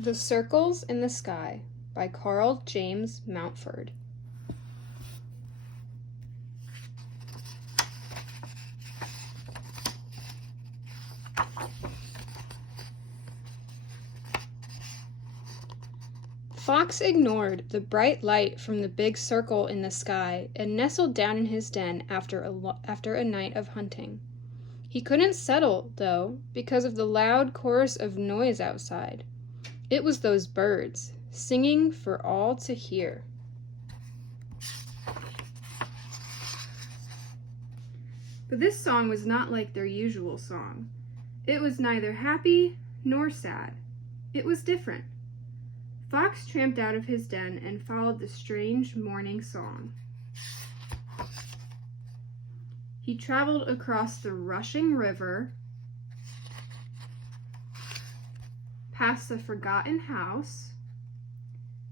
The Circles in the Sky by Karl James Mountford. Fox ignored the bright light from the big circle in the sky and nestled down in his den after a night of hunting. He couldn't settle, though, because of the loud chorus of noise outside. It was those birds, singing for all to hear. But this song was not like their usual song. It was neither happy nor sad. It was different. Fox tramped out of his den and followed the strange morning song. He traveled across the rushing river, past the forgotten house,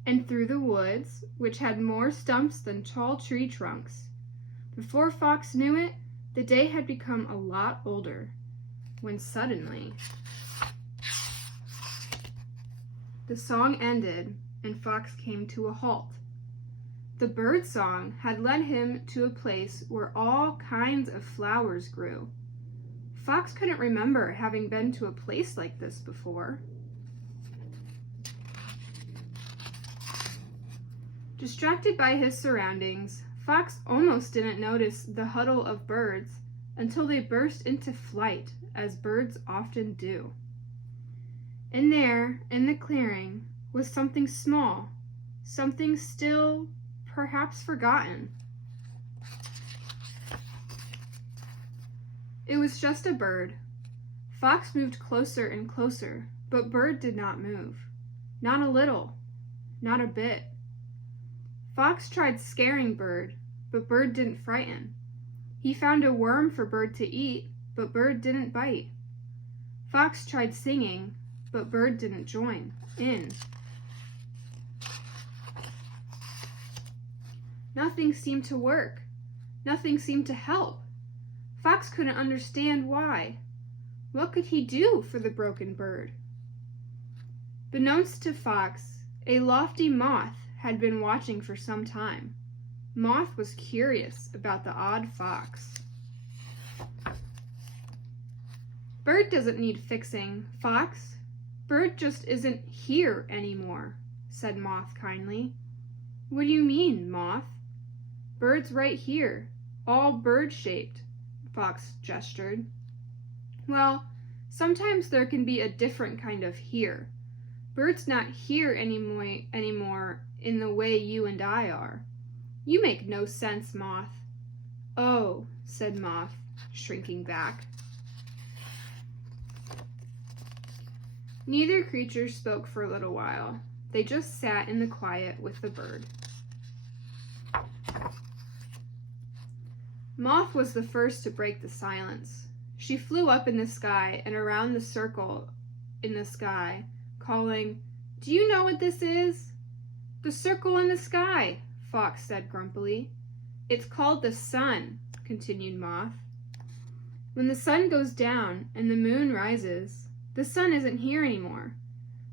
and through the woods, which had more stumps than tall tree trunks. Before Fox knew it, the day had become a lot older, when suddenly the song ended and Fox came to a halt. The bird song had led him to a place where all kinds of flowers grew. Fox couldn't remember having been to a place like this before. Distracted by his surroundings, Fox almost didn't notice the huddle of birds until they burst into flight, as birds often do. And there, in the clearing, was something small, something still perhaps forgotten. It was just a bird. Fox moved closer and closer, but Bird did not move. Not a little, not a bit. Fox tried scaring Bird, but Bird didn't frighten. He found a worm for Bird to eat, but Bird didn't bite. Fox tried singing, but Bird didn't join in. Nothing seemed to work. Nothing seemed to help. Fox couldn't understand why. What could he do for the broken bird? Beknownst to Fox, a lofty moth had been watching for some time. Moth was curious about the odd fox. Bird doesn't need fixing, Fox. Bird just isn't here anymore, said Moth kindly. What do you mean, Moth? Bird's right here, all bird-shaped, Fox gestured. Well, sometimes there can be a different kind of here. Bird's not here anymore in the way you and I are. You make no sense, Moth. Oh, said Moth, shrinking back. Neither creature spoke for a little while. They just sat in the quiet with the bird. Moth was the first to break the silence. She flew up in the sky and around the circle in the sky, calling, "Do you know what this is?" "The circle in the sky," Fox said grumpily. "It's called the sun," continued Moth. "When the sun goes down and the moon rises, the sun isn't here anymore.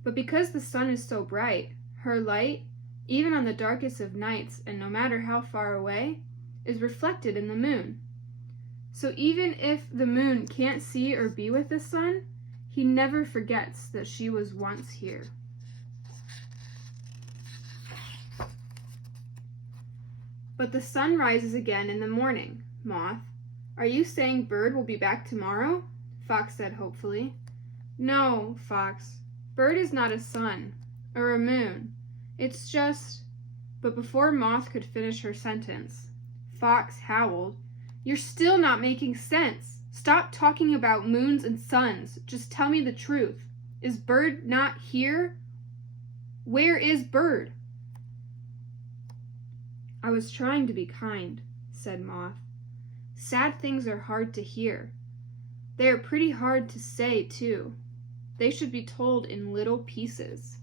But because the sun is so bright, her light, even on the darkest of nights and no matter how far away, is reflected in the moon. So even if the moon can't see or be with the sun, he never forgets that she was once here." "But the sun rises again in the morning, Moth. Are you saying Bird will be back tomorrow?" Fox said hopefully. "No, Fox. Bird is not a sun, or a moon. It's just—" But before Moth could finish her sentence, Fox howled, "You're still not making sense. Stop talking about moons and suns. Just tell me the truth. Is Bird not here? Where is Bird?" "I was trying to be kind," said Moth. "Sad things are hard to hear. They are pretty hard to say, too. They should be told in little pieces."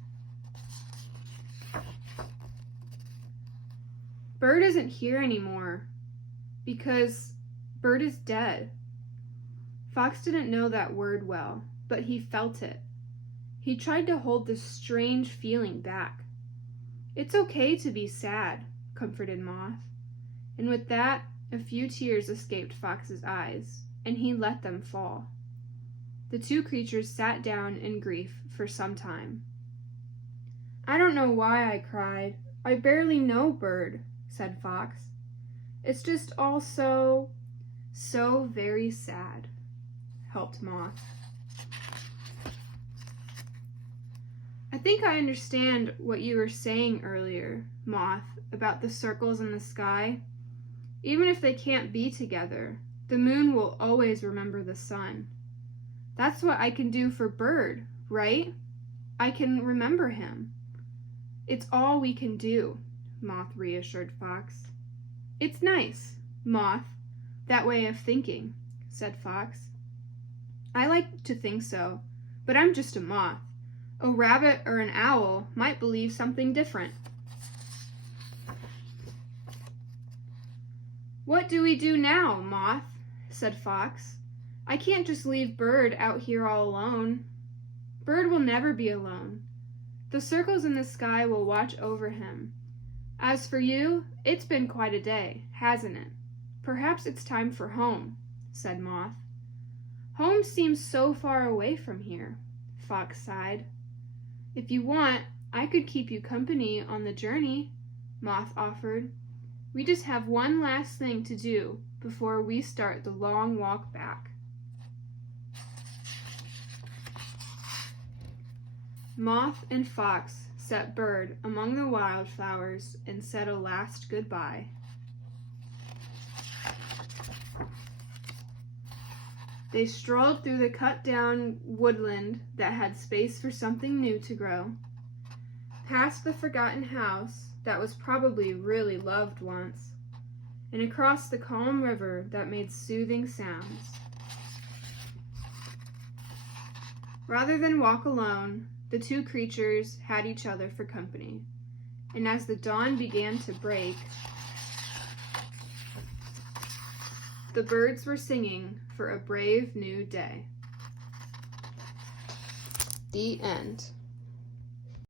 "Bird isn't here anymore because Bird is dead." Fox didn't know that word well, but he felt it. He tried to hold this strange feeling back. "It's okay to be sad," comforted Moth. And with that, a few tears escaped Fox's eyes, and he let them fall. The two creatures sat down in grief for some time. "I don't know why I cried. I barely know Bird," said Fox. "It's just all so very sad," helped Moth. "I think I understand what you were saying earlier, Moth, about the circles in the sky. Even if they can't be together, the moon will always remember the sun. That's what I can do for Bird, right? I can remember him." "It's all we can do," Moth reassured Fox. "It's nice, Moth, that way of thinking," said Fox. "I like to think so, but I'm just a moth. A rabbit or an owl might believe something different." "What do we do now, Moth?" said Fox. "I can't just leave Bird out here all alone." "Bird will never be alone. The circles in the sky will watch over him. As for you, it's been quite a day, hasn't it? Perhaps it's time for home," said Moth. "Home seems so far away from here," Fox sighed. "If you want, I could keep you company on the journey," Moth offered. "We just have one last thing to do before we start the long walk back." Moth and Fox set Bird among the wildflowers and said a last goodbye. They strolled through the cut-down woodland that had space for something new to grow, past the forgotten house that was probably really loved once, and across the calm river that made soothing sounds. Rather than walk alone, the two creatures had each other for company, and as the dawn began to break, the birds were singing for a brave new day. The end.